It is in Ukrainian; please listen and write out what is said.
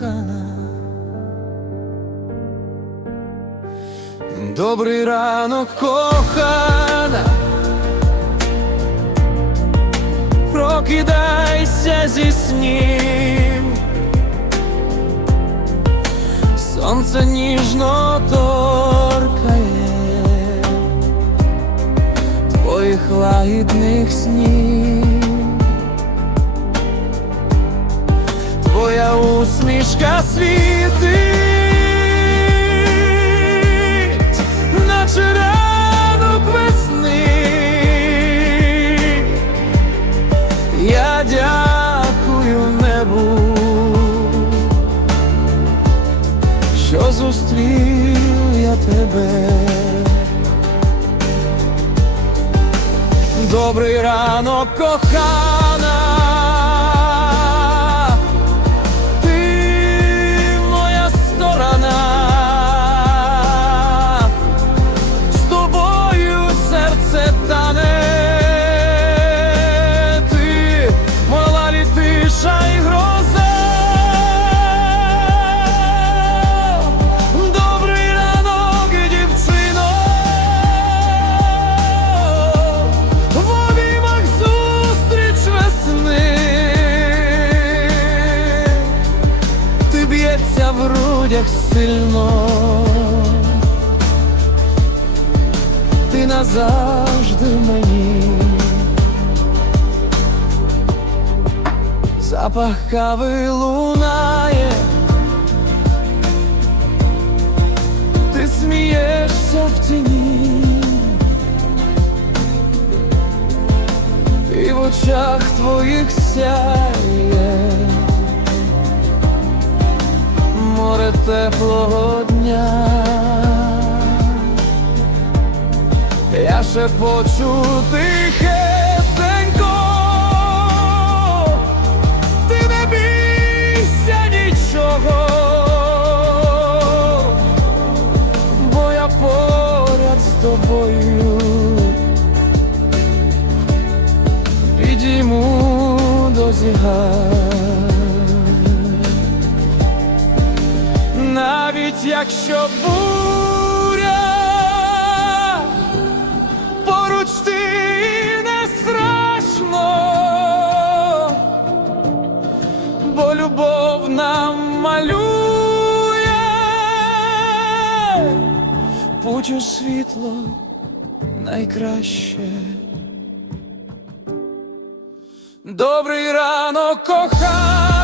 кохана. Добрий ранок кохана, прокидайся зі снів, сонце ніжно торкає твоїх лагідних снів. Усмішка світить, наче ранок весни. Я дякую небу, що зустрів я тебе. Добрий ранок, кохана. Б'ється в грудях сильно, ти назавжди мені. Запах кави лунає, ти смієшся в тіні, і в очах твоїх сяє теплого дня. Я шепочу тихесенько, ти не бійся нічого, бо я поряд з тобою підійму до зігар. Навіть якщо буря поруч ти не страшно, бо любов нам малює путь у світло найкраще. Добрий ранок, кохана.